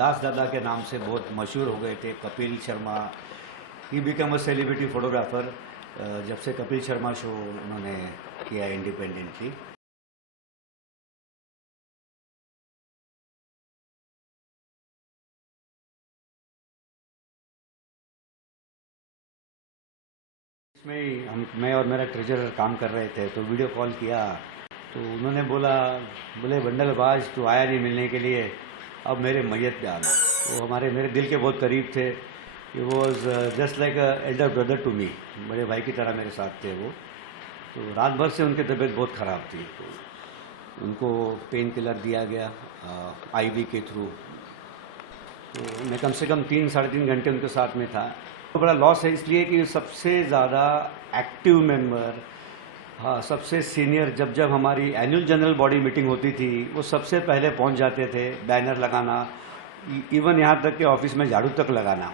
दास दादा के नाम से बहुत मशहूर हो गए थे। Kapil Sharma he become a celebrity photographer जब से कपिल शर्मा शो उन्होंने किया इंडिपेंडेंटली। इसमें ही मैं और मेरा ट्रेजरर काम कर रहे थे तो वीडियो कॉल किया तो उन्होंने बोले बंडल बाज तू आया नहीं मिलने के लिए, अब मेरे मैयत पे आना। वो मेरे दिल के बहुत करीब थे। He was just like a elder brother to me, बड़े भाई की तरह मेरे साथ थे वो। तो रात भर से उनकी तबीयत बहुत ख़राब थी तो उनको पेन किलर दिया गया आईवी के थ्रू। तो मैं कम से कम 3-3.5 घंटे उनके साथ में था। तो बड़ा लॉस है इसलिए कि सबसे ज़्यादा एक्टिव मेंबर, हाँ सबसे सीनियर, जब हमारी एनुअल जनरल बॉडी मीटिंग होती थी वो सबसे पहले पहुंच जाते थे। बैनर लगाना, इवन यहाँ तक कि ऑफिस में झाड़ू तक लगाना।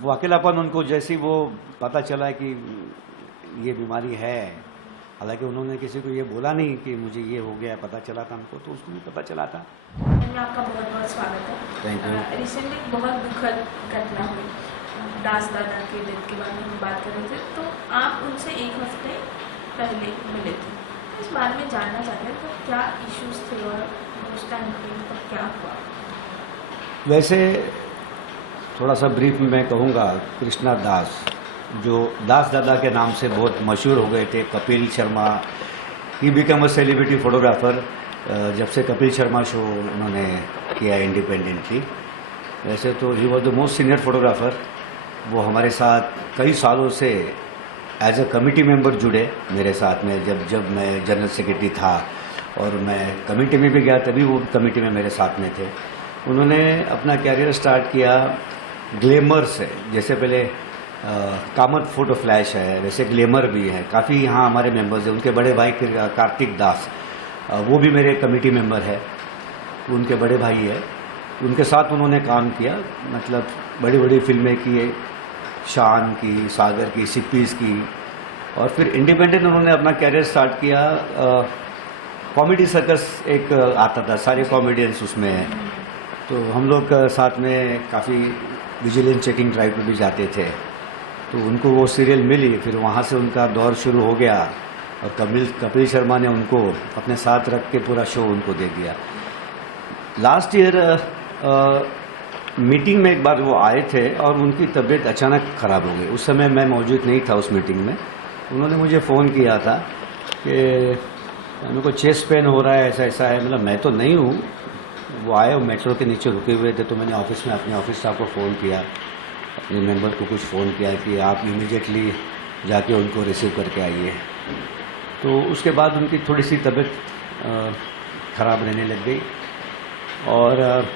वो अकेलापन उनको जैसे ही वो पता चला कि ये बीमारी है, हालांकि उन्होंने किसी को ये बोला नहीं कि मुझे ये हो गया, पता चला था हमको तो उसको भी पता चला था। में आपका बहुत बहुत स्वागत है। Thank you. रिसेंटली बहुत दुखद घटना हुई, दास दादा के डेथ के बारे में हम बात कर रहे थे, तो आप उनसे एक हफ्ते पहले मिले थे। इस बारे में जानना चाहते हैं तो क्या इश्यूज थे और उस टाइम पे मतलब क्या हुआ? वैसे थोड़ा सा ब्रीफ में मैं कहूँगा, कृष्णा दास जो दास दादा के नाम से बहुत मशहूर हो गए थे। Kapil Sharma he become a celebrity photographer जब से कपिल शर्मा शो उन्होंने किया इंडिपेंडेंटली। वैसे तो he was the most senior photographer. वो हमारे साथ कई सालों से एज अ कमिटी मेंबर जुड़े मेरे साथ में। जब मैं जनरल सेक्रेटरी था और मैं कमिटी में भी गया तभी वो कमिटी में मेरे साथ में थे। उन्होंने अपना कैरियर स्टार्ट किया ग्लैमर से। जैसे पहले कामत फोटो फ्लैश है, वैसे ग्लैमर भी है। काफ़ी यहाँ हमारे मेंबर्स हैं। उनके बड़े भाई कार्तिक दास, वो भी मेरे कमिटी मेंबर है, उनके बड़े भाई है। उनके साथ उन्होंने काम किया, मतलब बड़ी बड़ी फिल्में की, शान की, सागर की, सिप्पीज़ की। और फिर इंडिपेंडेंट उन्होंने अपना कैरियर स्टार्ट किया। कॉमेडी सर्कस एक आता था, सारे कॉमेडियंस उसमें हैं। तो हम लोग साथ में काफ़ी विजिलेंस चेकिंग ड्राइव पे भी जाते थे। तो उनको वो सीरियल मिली, फिर वहाँ से उनका दौर शुरू हो गया और कपिल शर्मा ने उनको अपने साथ रख के पूरा शो उनको दे दिया। लास्ट ईयर मीटिंग में एक बार वो आए थे और उनकी तबीयत अचानक ख़राब हो गई। उस समय मैं मौजूद नहीं था उस मीटिंग में। उन्होंने मुझे फ़ोन किया था कि मेरे को चेस्ट पेन हो रहा है, ऐसा ऐसा है। मतलब मैं तो नहीं हूँ। वो आए और मेट्रो के नीचे रुके हुए थे तो मैंने ऑफिस में अपने ऑफिस स्टाफ को फ़ोन किया, अपने मेंबर को कुछ फ़ोन किया कि आप इमीडिएटली जाके उनको रिसीव करके आइए। तो उसके बाद उनकी थोड़ी सी तबीयत ख़राब रहने लग गई। और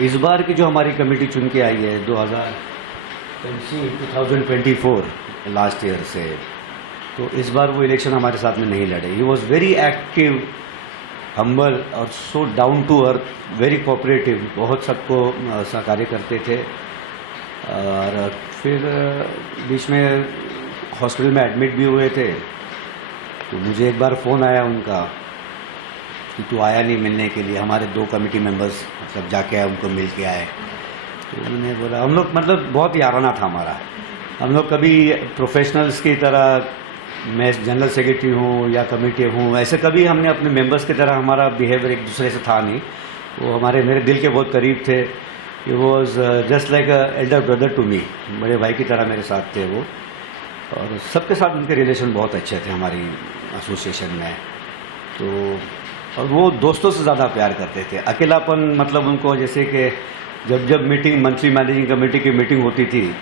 इस बार की जो हमारी कमेटी चुन के आई है 2024 लास्ट ईयर से, तो इस बार वो इलेक्शन हमारे साथ में नहीं लड़े। He was very active, humble और so down to earth, very cooperative, बहुत सबको सहकार्य करते थे। और फिर बीच में हॉस्पिटल में एडमिट भी हुए थे। तो मुझे एक बार फ़ोन आया उनका कि तू आया नहीं मिलने के लिए। हमारे 2 कमेटी मेंबर्स मतलब जाके आए, उनको मिल के आए। तो उन्होंने बोला, हम लोग मतलब बहुत याराना था हमारा। हम लोग कभी प्रोफेशनल्स की तरह, मैं जनरल सेक्रेटरी हूँ या कमेटी हूँ, ऐसे कभी हमने अपने मेंबर्स की तरह हमारा बिहेवियर एक दूसरे से था नहीं। वो मेरे दिल के बहुत करीब थे। He was just like a elder brother to me, बड़े भाई की तरह मेरे साथ थे वो। और सबके साथ उनके रिलेशन बहुत अच्छे थे हमारी एसोसिएशन में। तो और वो दोस्तों से ज़्यादा प्यार करते थे। अकेलापन मतलब उनको, जैसे कि जब मीटिंग, मंथली मैनेजिंग कमेटी की मीटिंग होती थी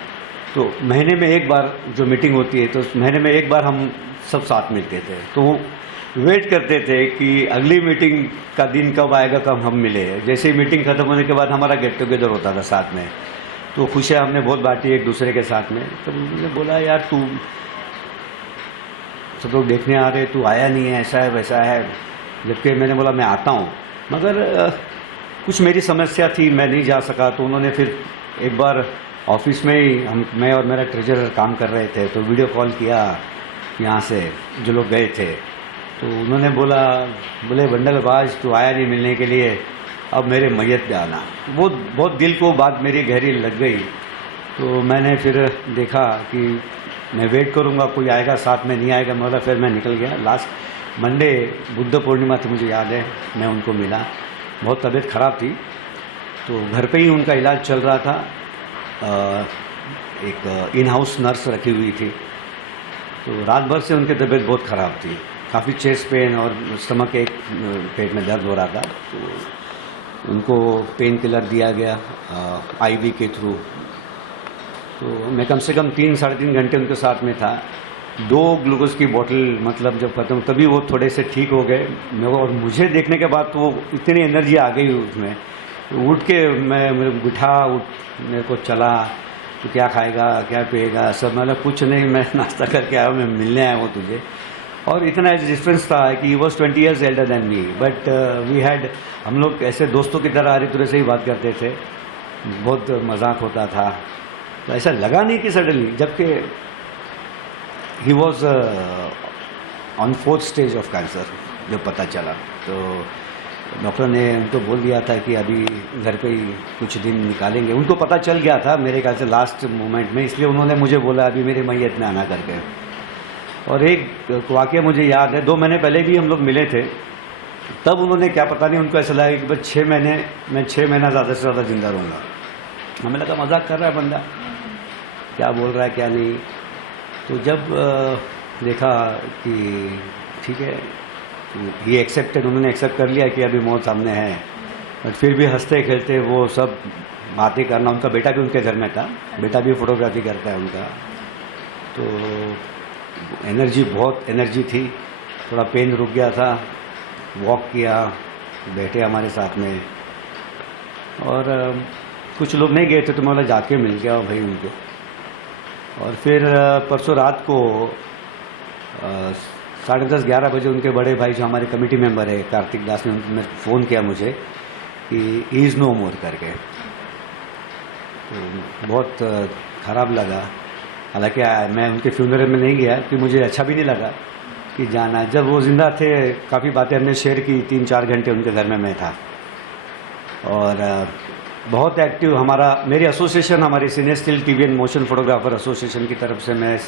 तो महीने में एक बार जो मीटिंग होती है तो महीने में एक बार हम सब साथ मिलते थे। तो वेट करते थे कि अगली मीटिंग का दिन कब आएगा, कब हम मिले। जैसे ही मीटिंग ख़त्म होने के बाद हमारा गेट टुगेदर होता था साथ में। तो खुशियाँ हमने बहुत बांटी एक दूसरे के साथ में। तो मुझे बोला, यार तू, सब लोग देखने आ रहे, तू आया नहीं है, ऐसा है वैसा है। जबकि मैंने बोला मैं आता हूँ, मगर कुछ मेरी समस्या थी, मैं नहीं जा सका। तो उन्होंने फिर एक बार ऑफिस में ही मैं और मेरा ट्रेजरर काम कर रहे थे तो वीडियो कॉल किया यहाँ से जो लोग गए थे। तो उन्होंने बोले बंडल बाज तू आया नहीं मिलने के लिए, अब मेरे मैयत पे आना। वो बहुत दिल को बात मेरी गहरी लग गई। तो मैंने फिर देखा कि मैं वेट करूँगा, कोई आएगा साथ में, नहीं आएगा मतलब फिर मैं निकल गया। लास्ट मंडे बुद्ध पूर्णिमा थी, मुझे याद है, मैं उनको मिला। बहुत तबीयत ख़राब थी, तो घर पे ही उनका इलाज चल रहा था। एक इन हाउस नर्स रखी हुई थी, तो रात भर से उनकी तबीयत बहुत ख़राब थी, काफ़ी चेस्ट पेन और स्टमक एक पेट में दर्द हो रहा था। तो उनको पेन किलर दिया गया आईवी के थ्रू। तो मैं कम से कम 3-3.5 घंटे उनके साथ में था। 2 ग्लूकोज की बोतल मतलब जब ख़त्म, तभी वो थोड़े से ठीक हो गए। और मुझे देखने के बाद तो इतनी एनर्जी आ गई उसमें, उठ के मैं उठा, मेरे को चला, तो क्या खाएगा क्या पिएगा सब, मतलब कुछ नहीं, मैं नाश्ता करके आया, मैं मिलने आया हूँ तुझे। और इतना डिफरेंस था कि he was 20 years elder than me, but we had, हम लोग ऐसे दोस्तों की तरह तरह से ही बात करते थे, बहुत मजाक होता था। तो ऐसा लगा नहीं कि सडनली, जबकि he was on 4th stage of cancer जब पता चला। तो डॉक्टर ने उनको बोल दिया था कि अभी घर पे ही कुछ दिन निकालेंगे। उनको पता चल गया था मेरे ख्याल से लास्ट मोमेंट में, इसलिए उन्होंने मुझे बोला अभी मेरे मैयत में आना करके। और एक वाक़या मुझे याद है, 2 महीने पहले भी हम लोग मिले थे, तब उन्होंने क्या पता नहीं, उनको ऐसा लगा कि बस 6 महीने, मैं 6 महीना ज़्यादा से ज़्यादा जिंदा रहूँगा। हमें लगा मजाक कर रहा है बंदा, क्या बोल रहा है क्या नहीं। तो जब देखा कि ठीक है, ये एक्सेप्टेड, उन्होंने एक्सेप्ट कर लिया कि अभी मौत सामने है, बट फिर भी हंसते खेलते वो सब बातें करना। उनका बेटा भी उनके घर में था, बेटा भी फोटोग्राफी करता है उनका। तो एनर्जी, बहुत एनर्जी थी। थोड़ा पेन रुक गया था, वॉक किया, बैठे हमारे साथ में। और कुछ लोग नहीं गए थे, तो मैं बोला जाके मिल गया भाई उनको। और फिर परसों रात को 10:30-11 बजे उनके बड़े भाई जो हमारे कमेटी मेंबर है कार्तिक दास ने उन्होंने फ़ोन किया मुझे कि ही इज़ नो मोर करके। तो बहुत ख़राब लगा। हालांकि मैं उनके फ्यूनरल में नहीं गया कि मुझे अच्छा भी नहीं लगा कि जाना। जब वो ज़िंदा थे काफ़ी बातें हमने शेयर की, 3-4 घंटे उनके घर में मैं था। और बहुत एक्टिव हमारा, मेरी एसोसिएशन, हमारी senior still TV and motion photographer association की तरफ से मैं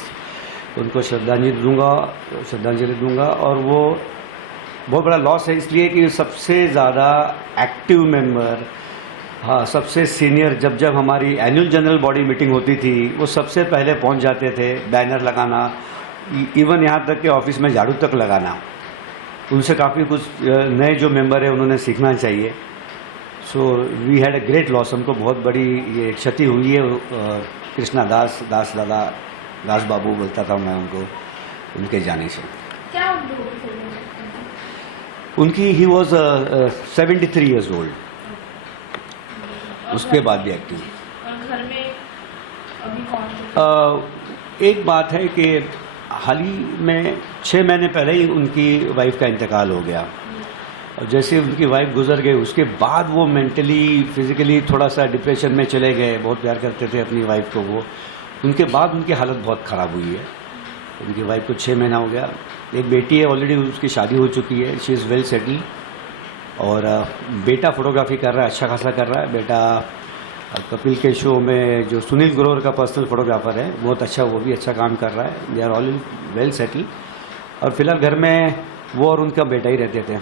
उनको श्रद्धांजलि दूंगा। और वो बहुत बड़ा लॉस है, इसलिए कि सबसे ज़्यादा एक्टिव मेंबर, हाँ सबसे सीनियर, जब हमारी एनुअल जनरल बॉडी मीटिंग होती थी वो सबसे पहले पहुंच जाते थे, बैनर लगाना, इवन यहाँ तक कि ऑफिस में झाड़ू तक लगाना। उनसे काफ़ी कुछ नए जो मेंबर है उन्होंने सीखना चाहिए। So we had a great loss, हमको बहुत बड़ी ये क्षति हुई है। कृष्णा दास बाबू बोलता था मैं उनको, उनके जाने से। क्या उम्र होगी फिर उनकी? He was 73 years old. उसके बाद भी एक्टिव। और घर में अभी कौन? एक बात है कि हाल ही में 6 महीने पहले ही उनकी वाइफ का इंतकाल हो गया। और जैसे उनकी वाइफ गुजर गई उसके बाद वो मेंटली फिजिकली थोड़ा सा डिप्रेशन में चले गए। बहुत प्यार करते थे अपनी वाइफ को वो। उनके बाद उनकी हालत बहुत ख़राब हुई है। उनकी वाइफ को 6 महीना हो गया। एक बेटी है, ऑलरेडी उसकी शादी हो चुकी है, शी इज़ वेल सेटल। और बेटा फोटोग्राफी कर रहा है, अच्छा खासा कर रहा है। बेटा कपिल के शो में जो सुनील ग्रोवर का पर्सनल फोटोग्राफर है, बहुत अच्छा, वो भी अच्छा काम कर रहा है। They are all well settle. और फिलहाल घर में वो और उनका बेटा ही रहते थे।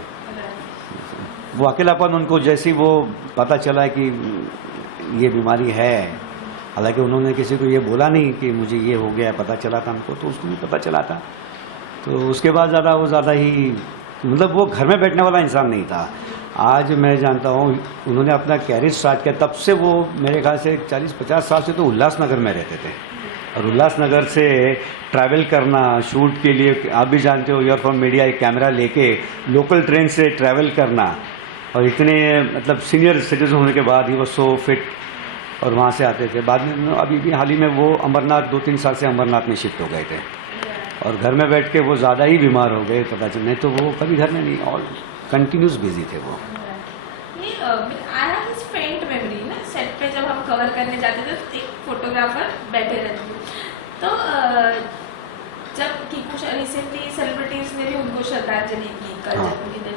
वो अकेलापन उनको, जैसे वो पता चला कि ये बीमारी है, हालांकि उन्होंने किसी को ये बोला नहीं कि मुझे ये हो गया, पता चला था हमको, तो उसको भी पता चला था। तो उसके बाद ज़्यादा ही, मतलब वो घर में बैठने वाला इंसान नहीं था। आज मैं जानता हूँ उन्होंने अपना कैरियर स्टार्ट किया, तब से वो मेरे ख्याल से 40-50 साल से तो उल्लासनगर में रहते थे। और उल्लासनगर से ट्रैवल करना शूट के लिए, आप भी जानते हो, यूर फ्रॉम मीडिया, एक कैमरा लेके लोकल ट्रेन से ट्रैवल करना। और इतने मतलब सीनियर सिटीजन होने के बाद ही वो सो फिट, और वहाँ से आते थे। बाद में अभी भी हाल ही में वो अमरनाथ 2-3 साल से अमरनाथ में शिफ्ट हो गए थे। और घर में बैठ के वो ज़्यादा ही बीमार हो गए, पता चल, नहीं तो वो कभी घर में नहीं, और कंटिन्यूस बिजी थे वो। आई हैव दिस फेंट मेमोरी ना, सेट पे जब हम कवर करने जाते थे तो एक फोटोग्राफर बैठे रहते थे। तो जब की कुछ रिसेंटली सेलिब्रिटीज ने भी उनको श्रद्धांजलि की कल जन्मदिन पे,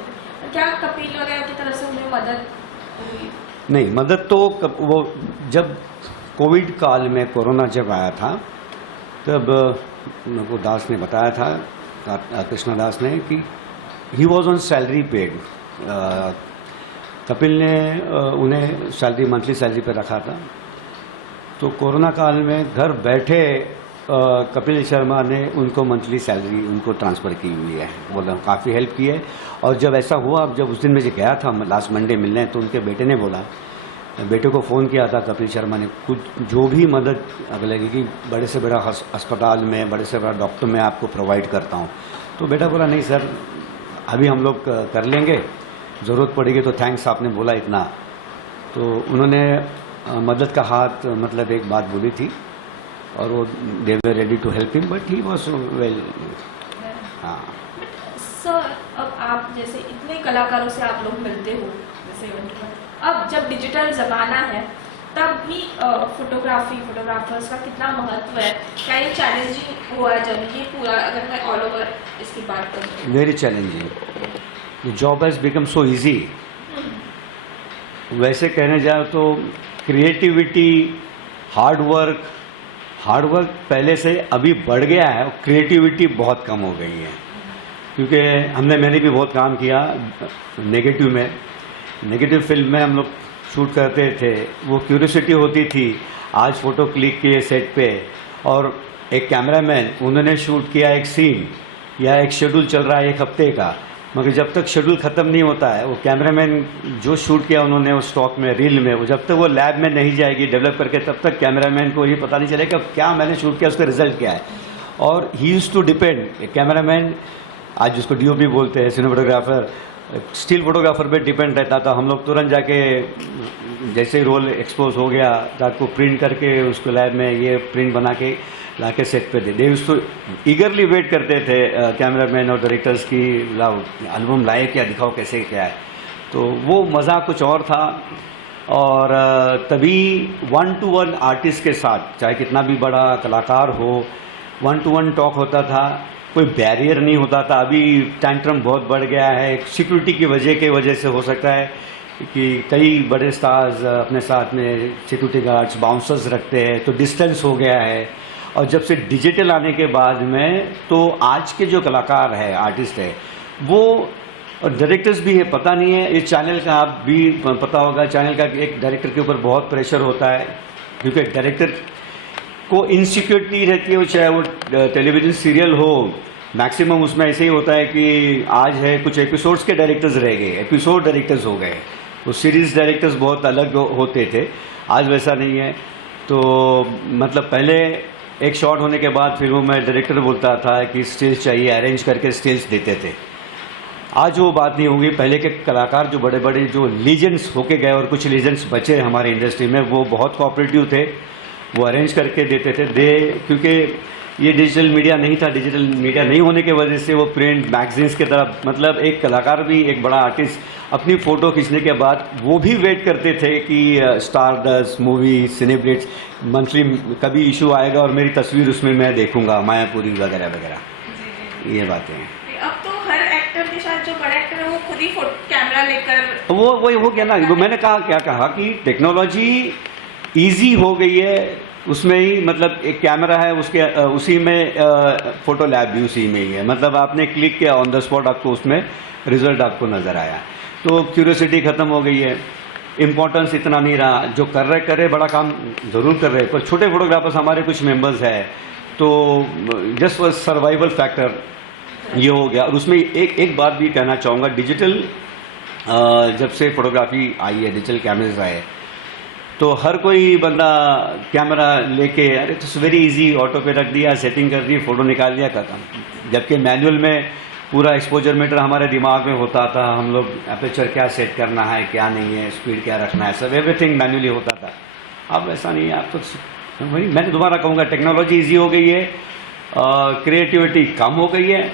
क्या कपिल वगैरह की तरफ से उन्हें मदद हुई? नहीं, मदद तो वो जब कोविड काल में कोरोना जब आया था तब मेरे को दास ने बताया था, कृष्णा दास ने, कि he was on salary paid. Kapil ने उन्हें सैलरी, मंथली सैलरी पे रखा था। तो कोरोना काल में घर बैठे कपिल शर्मा ने उनको मंथली सैलरी उनको ट्रांसफ़र की हुई है। बोला काफ़ी हेल्प की है। और जब ऐसा हुआ, जब उस दिन मैं गया था लास्ट मंडे मिलने, तो उनके बेटे ने बोला, बेटे को फ़ोन किया था कपिल शर्मा ने, कुछ जो भी मदद अब लगेगी बड़े से बड़ा अस्पताल में, बड़े से बड़ा डॉक्टर में आपको प्रोवाइड करता हूँ। तो बेटा बोला नहीं सर, अभी हम लोग कर लेंगे, ज़रूरत पड़ेगी तो थैंक्स आपने बोला इतना। तो उन्होंने मदद का हाथ, मतलब एक बात बोली थी, और वो they were ready to help him, but he was well. हाँ सर, अब आप जैसे इतने कलाकारों से आप लोग मिलते हो, जैसे अब जब डिजिटल ज़माना है तब भी फोटोग्राफर्स का कितना महत्व है? क्या ये चैलेंजिंग हुआ जब ये पूरा, अगर मैं ऑल ओवर इसकी बात करूँ? Very challenging. The job has become so easy. वैसे कहने जाए तो क्रिएटिविटी, हार्ड वर्क पहले से अभी बढ़ गया है, और क्रिएटिविटी बहुत कम हो गई है। क्योंकि मैंने भी बहुत काम किया नेगेटिव फिल्म में हम लोग शूट करते थे, वो क्यूरियोसिटी होती थी। आज फ़ोटो क्लिक किए सेट पे, और एक कैमरामैन, उन्होंने शूट किया एक सीन या एक शेड्यूल चल रहा है एक हफ्ते का, मगर जब तक शेड्यूल ख़त्म नहीं होता है, वो कैमरामैन जो शूट किया उन्होंने उस स्टॉक में, रील में, वो जब तक वो लैब में नहीं जाएगी डेवलप करके, तब तक कैमरामैन को ये पता नहीं चलेगा क्या मैंने शूट किया, उसका रिजल्ट क्या है। और ही यूज़ टू डिपेंड, कैमरामैन आज जिसको DOP बोलते हैं, सिनेमाटोग्राफर, स्टिल फोटोग्राफर पे डिपेंड रहता था। हम लोग तुरंत जाके जैसे ही रोल एक्सपोज हो गया, आपको प्रिंट करके उसको लैब में ये प्रिंट बना के ला के सेट पे दे उसको ईगरली वेट करते थे कैमरामैन और डायरेक्टर्स की, लाओ एल्बम लाए क्या, दिखाओ कैसे क्या है। तो वो मज़ा कुछ और था। और तभी 1-to-1 आर्टिस्ट के साथ, चाहे कितना भी बड़ा कलाकार हो, 1-to-1 टॉक होता था, कोई बैरियर नहीं होता था। अभी टैंट्रम बहुत बढ़ गया है, सिक्योरिटी की वजह से हो सकता है कि कई बड़े स्टार्स अपने साथ में सिक्योरिटी गार्ड्स, बाउंसर्स रखते हैं, तो डिस्टेंस हो गया है। और जब से डिजिटल आने के बाद में, तो आज के जो कलाकार है, आर्टिस्ट है, वो, और डायरेक्टर्स भी है, पता नहीं है, इस चैनल का आप भी पता होगा, चैनल का एक डायरेक्टर के ऊपर बहुत प्रेशर होता है, क्योंकि डायरेक्टर को इनसिक्योरिटी रहती है, चाहे वो टेलीविज़न सीरियल हो, मैक्सिमम उसमें ऐसे ही होता है कि आज है, कुछ एपिसोड्स के डायरेक्टर्स रह गए, एपिसोड डायरेक्टर्स हो गए, वो सीरीज़ डायरेक्टर्स बहुत अलग होते थे, आज वैसा नहीं है। तो मतलब पहले एक शॉट होने के बाद फिल्मों में डायरेक्टर बोलता था कि स्टिल्स चाहिए, अरेंज करके स्टिल्स देते थे। आज वो बात नहीं होगी। पहले के कलाकार जो बड़े बड़े जो लीजेंड्स होके गए, और कुछ लीजेंड्स बचे हमारे इंडस्ट्री में, वो बहुत कोऑपरेटिव थे, वो अरेंज करके देते थे। क्योंकि ये डिजिटल मीडिया नहीं था, डिजिटल मीडिया नहीं होने की वजह से वो प्रिंट मैगजीन्स की तरफ, मतलब एक कलाकार भी, एक बड़ा आर्टिस्ट अपनी फ़ोटो खींचने के बाद वो भी वेट करते थे कि स्टारडस्ट मूवी, सिनेब्लिट्स, मंथली कभी इशू आएगा और मेरी तस्वीर उसमें मैं देखूंगा, मायापुरी वगैरह वगैरह, ये बातें हैं। अब तो हर एक्टर के साथ, जो बड़ा एक्टर है, वो खुद ही कैमरा लेकर, वो वही हो गया ना। वो मैंने क्या कहा कि टेक्नोलॉजी ईजी हो गई है, उसमें ही, मतलब एक कैमरा है, उसके उसी में फ़ोटो लैब भी उसी में ही है, मतलब आपने क्लिक किया, ऑन द स्पॉट आपको उसमें रिजल्ट आपको नज़र आया। तो क्यूरियोसिटी ख़त्म हो गई है, इम्पोर्टेंस इतना नहीं रहा। जो कर रहे बड़ा काम ज़रूर कर रहे, पर छोटे फोटोग्राफर्स हमारे कुछ मेंबर्स हैं, तो जस्ट सर्वाइवल फैक्टर ये हो गया। और उसमें एक बात भी कहना चाहूँगा, डिजिटल जब से फोटोग्राफी आई है, डिजिटल कैमरेज आए, तो हर कोई बंदा कैमरा लेके, अरे तो वेरी इजी, ऑटो पे रख दिया, सेटिंग कर दी, फ़ोटो निकाल लिया, खत्म। जबकि मैनुअल में पूरा एक्सपोजर मीटर हमारे दिमाग में होता था, हम लोग अपेचर क्या सेट करना है, क्या नहीं है, स्पीड क्या रखना है, सब एवरीथिंग मैनुअली होता था। अब ऐसा नहीं है, आप तो वही मैं दोबारा कहूँगा, टेक्नोलॉजी ईजी हो गई है, क्रिएटिविटी कम हो गई है,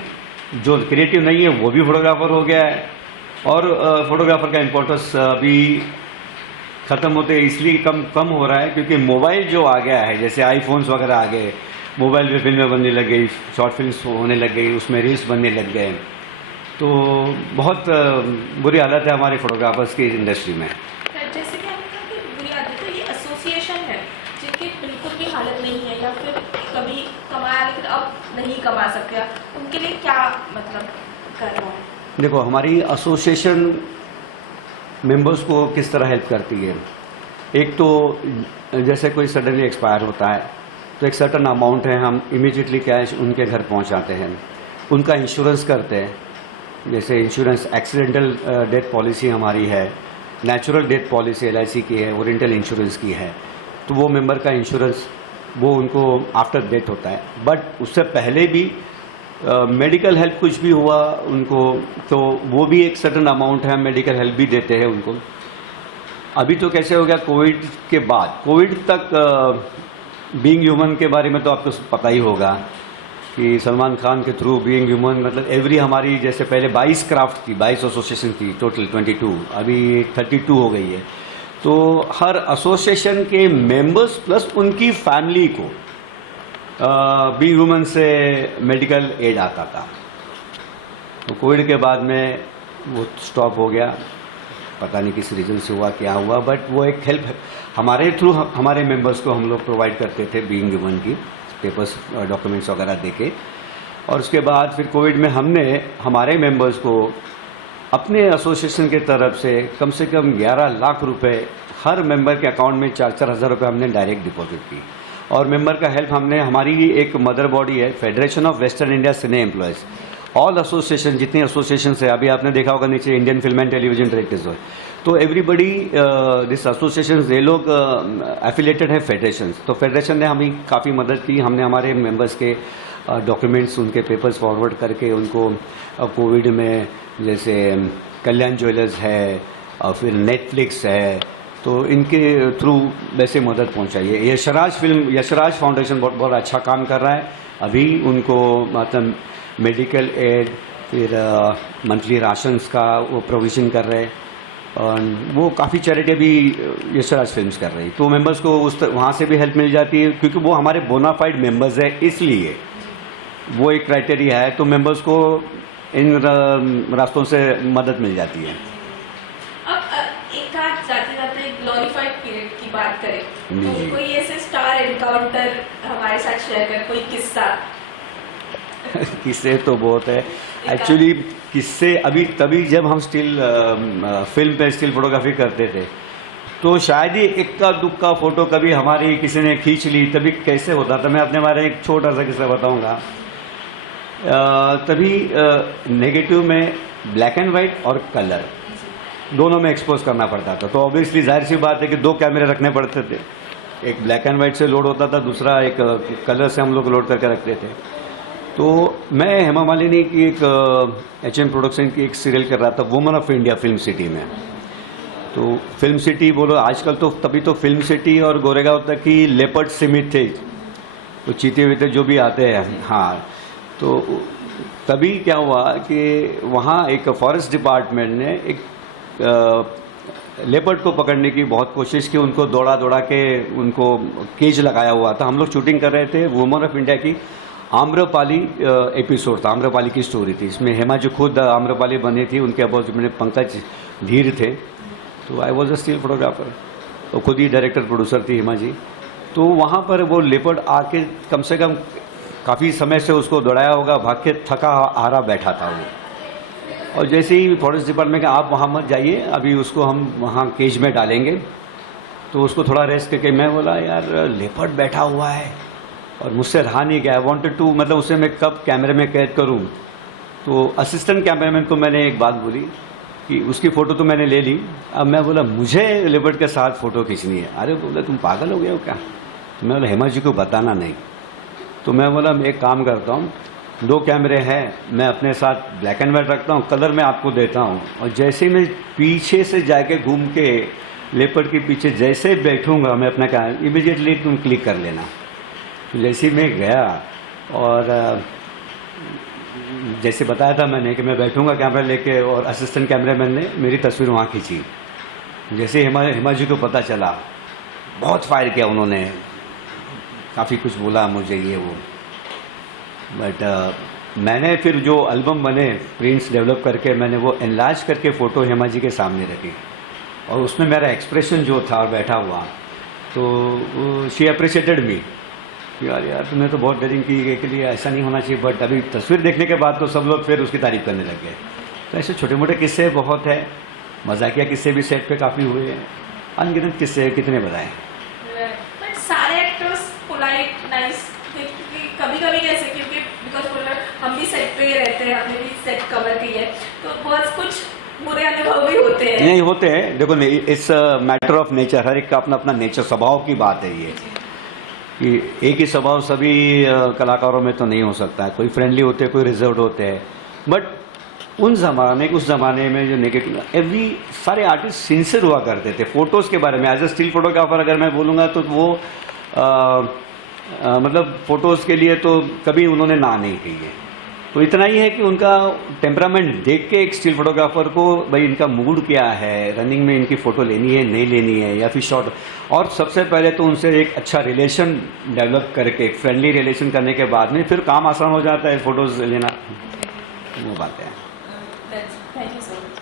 जो क्रिएटिव नहीं है वो भी फोटोग्राफर हो गया है। और फोटोग्राफर का इम्पोर्टेंस अभी ख़त्म होते इसलिए कम हो रहा है क्योंकि मोबाइल जो आ गया है, जैसे आईफोन्स वगैरह आ गए, मोबाइल पे फिल्में बनने लग गई, शॉर्ट फिल्म्स होने लग गई, उसमें रील्स बनने लग गए, तो बहुत बुरी हालत है हमारे फोटोग्राफर्स की इंडस्ट्री में। एसोसिएशन है जिनकी बिल्कुल भी हालत नहीं है या फिर कभी कमाया लेकिन अब नहीं कमा सकते, उनके लिए क्या मतलब कर रहा है? देखो, हमारी एसोसिएशन मेंबर्स को किस तरह हेल्प करती है। एक तो जैसे कोई सडनली एक्सपायर होता है तो एक सर्टन अमाउंट है, हम इमीडिएटली कैश उनके घर पहुंचाते हैं, उनका इंश्योरेंस करते हैं। जैसे इंश्योरेंस एक्सीडेंटल डेथ पॉलिसी हमारी है, नेचुरल डेथ पॉलिसी LIC की है, ओरिएंटल इंश्योरेंस की है। तो वो मेंबर का इंश्योरेंस वो उनको आफ्टर डेथ होता है, बट उससे पहले भी मेडिकल हेल्प कुछ भी हुआ उनको तो वो भी एक सर्टन अमाउंट है, मेडिकल हेल्प भी देते हैं उनको। अभी तो कैसे हो गया, कोविड के बाद, कोविड तक बीइंग ह्यूमन के बारे में तो आपको पता ही होगा कि सलमान खान के थ्रू बीइंग ह्यूमन मतलब एवरी हमारी जैसे पहले 22 क्राफ्ट थी, 22 एसोसिएशन थी टोटल, 22 अभी 32 हो गई है। तो हर एसोसिएशन के मेंबर्स प्लस उनकी फैमिली को बीइंग ह्यूमन से मेडिकल एड आता था। तो कोविड के बाद में वो स्टॉप हो गया, पता नहीं किस रीजन से हुआ, क्या हुआ, बट वो एक हेल्प हमारे थ्रू हमारे मेंबर्स को हम लोग प्रोवाइड करते थे बीइंग ह्यूमन की पेपर्स डॉक्यूमेंट्स वगैरह देके। और उसके बाद फिर कोविड में हमने हमारे मेंबर्स को अपने एसोसिएशन के तरफ से कम 11 लाख रुपए हर मेंबर के अकाउंट में 4-4 हज़ार रुपये हमने डायरेक्ट डिपॉजिट की। और मेंबर का हेल्प हमने, हमारी एक मदर बॉडी है federation of western India cine employees, all association जितनी एसोसिएशन है, अभी आपने देखा होगा नीचे Indian film and television directors हो, तो एवरीबडी दिस एसोसिएशन ये लोग एफिलेटेड है फेडरेशन। तो फेडरेशन ने हमें काफ़ी मदद की, हमने हमारे मेंबर्स के डॉक्यूमेंट्स उनके पेपर्स फॉरवर्ड करके उनको कोविड में जैसे कल्याण ज्वेलर्स है और फिर नेटफ्लिक्स है, तो इनके थ्रू वैसे मदद पहुंचाई है। यशराज फाउंडेशन बहुत अच्छा काम कर रहा है। अभी उनको मतलब मेडिकल एड, फिर मंथली राशंस का वो प्रोविज़न कर रहे हैं, और वो काफ़ी चैरिटी भी यशराज फिल्म्स कर रही। तो मेंबर्स को वहाँ से भी हेल्प मिल जाती है, क्योंकि वो हमारे बोनाफाइड मेंबर्स है, इसलिए वो एक क्राइटेरिया है। तो मेंबर्स को इन रास्तों से मदद मिल जाती है। अब एक आध जाते जाते ग्लोरीफाइड पीरियड की बात करें तो कोई ऐसे स्टार एनकाउंटर हमारे साथ शेयर कर, कोई किस्सा? किस्से तो बहुत है एक्चुअली। किस्से अभी तभी जब हम फिल्म पे स्टिल फोटोग्राफी करते थे, तो शायद ही इक्का दुक्का फोटो कभी हमारी किसी ने खींच ली, तभी कैसे होता था। मैं अपने बारे में एक छोटा सा किस्सा बताऊंगा। तभी नेगेटिव में ब्लैक एंड वाइट और कलर दोनों में एक्सपोज करना पड़ता था। तो ऑब्वियसली जाहिर सी बात है कि 2 कैमरे रखने पड़ते थे, एक ब्लैक एंड वाइट से लोड होता था, दूसरा एक कलर से हम लोग लोड करके रखते थे। तो मैं हेमा मालिनी की एक HM प्रोडक्शन की एक सीरियल कर रहा था, woman of India film city में। तो फिल्म सिटी बोलो आजकल, तो तभी तो फिल्म सिटी और गोरेगांव तक की लेपर्ड सीमित थे, तो चीते वीते जो भी आते हैं। हाँ, तो तभी क्या हुआ कि वहाँ एक फॉरेस्ट डिपार्टमेंट ने एक लेपर्ड को पकड़ने की बहुत कोशिश की, उनको दौड़ा दौड़ा के उनको केज लगाया हुआ था। हम लोग शूटिंग कर रहे थे वुमन ऑफ इंडिया की आम्रपाली एपिसोड था, आम्रपाली की स्टोरी थी। इसमें हेमा जो खुद आम्रपाली बनी थी, उनके अपोजिट में पंकज धीर थे। तो I was a still photographer, तो खुद ही डायरेक्टर प्रोड्यूसर थी हेमा जी। तो वहाँ पर वो लेपर्ड आके कम से कम काफ़ी समय से उसको दौड़ाया होगा, भाग के थका हारा बैठा था वो। और जैसे ही फॉरेस्ट डिपार्टमेंट का आप वहाँ मत जाइए, अभी उसको हम वहाँ केज में डालेंगे, तो उसको थोड़ा रेस्ट करके मैं बोला यार लेपर्ड बैठा हुआ है और मुझसे रहा नहीं गया, आई वांटेड टू, मतलब उसे मैं कब कैमरे में कैद करूं। तो असिस्टेंट कैमरामैन को मैंने एक बात बोली कि उसकी फ़ोटो तो मैंने ले ली, अब मैं बोला मुझे लेपर्ड के साथ फ़ोटो खींचनी है। अरे बोला तुम पागल हो गए हो क्या? तो मैं बोला हेमा जी को बताना नहीं। तो मैं बोला मैं एक काम करता हूँ, 2 कैमरे हैं, मैं अपने साथ ब्लैक एंड वाइट रखता हूँ, कलर मैं आपको देता हूँ, और जैसे मैं पीछे से जाके घूम के लेपर्ड के पीछे जैसे बैठूंगा मैं अपना कैमरा, इमीडिएटली तुम क्लिक कर लेना। तो जैसे ही मैं गया और जैसे बताया था मैंने कि मैं बैठूंगा कैमरा लेके, और असिस्टेंट कैमरामैन ने मेरी तस्वीर वहाँ खींची। जैसे हेमा जी को पता चला, बहुत फायर किया उन्होंने, काफ़ी कुछ बोला मुझे ये वो, बट मैंने फिर जो एल्बम बने प्रिंट्स डेवलप करके मैंने वो एनलार्ज करके फ़ोटो हेमा जी के सामने रखी, और उसमें मेरा एक्सप्रेशन जो था बैठा हुआ, तो शी अप्रिशिएटेड मी, यार यार तुमने तो बहुत डेयरिंग की है, के लिए ऐसा नहीं होना चाहिए। बट अभी तस्वीर देखने के बाद तो सब लोग फिर उसकी तारीफ करने लग गए। तो ऐसे छोटे मोटे किस्से बहुत है, मजाकिया किस्से भी सेट पे काफ़ी हुए हैं, अनगिनत किस्से कितने बताएं। बट सारे एक्टर्स पोलाइट नाइस, कभी कभी कैसे, क्योंकि बिकॉज हम भी सेट पे रहते हैं, हमने भी सेट कवर की है, तो बहुत कुछ बुरे अनुभव भी होते हैं। नहीं होते हैं, देखो इट्स मैटर ऑफ नेचर, हर एक का अपना अपना नेचर, स्वभाव की बात है ये, कि एक ही स्वभाव सभी कलाकारों में तो नहीं हो सकता है। कोई फ्रेंडली होते हैं, कोई रिजर्व होते हैं। बट उस ज़माने में जो नेगेटिव, एवरी सारे आर्टिस्ट सिंसियर हुआ करते थे। फ़ोटोज़ के बारे में एज ए स्टिल फोटोग्राफर अगर मैं बोलूँगा तो वो मतलब फ़ोटोज़ के लिए तो कभी उन्होंने ना नहीं कही है। तो इतना ही है कि उनका टेम्परामेंट देख के एक स्टिल फोटोग्राफर को, भाई इनका मूड क्या है, रनिंग में इनकी फ़ोटो लेनी है नहीं लेनी है, या फिर शॉर्ट, और सबसे पहले तो उनसे एक अच्छा रिलेशन डेवलप करके, एक फ्रेंडली रिलेशन करने के बाद में फिर काम आसान हो जाता है फ़ोटोज़ लेना। वो बात है। Thank you so much.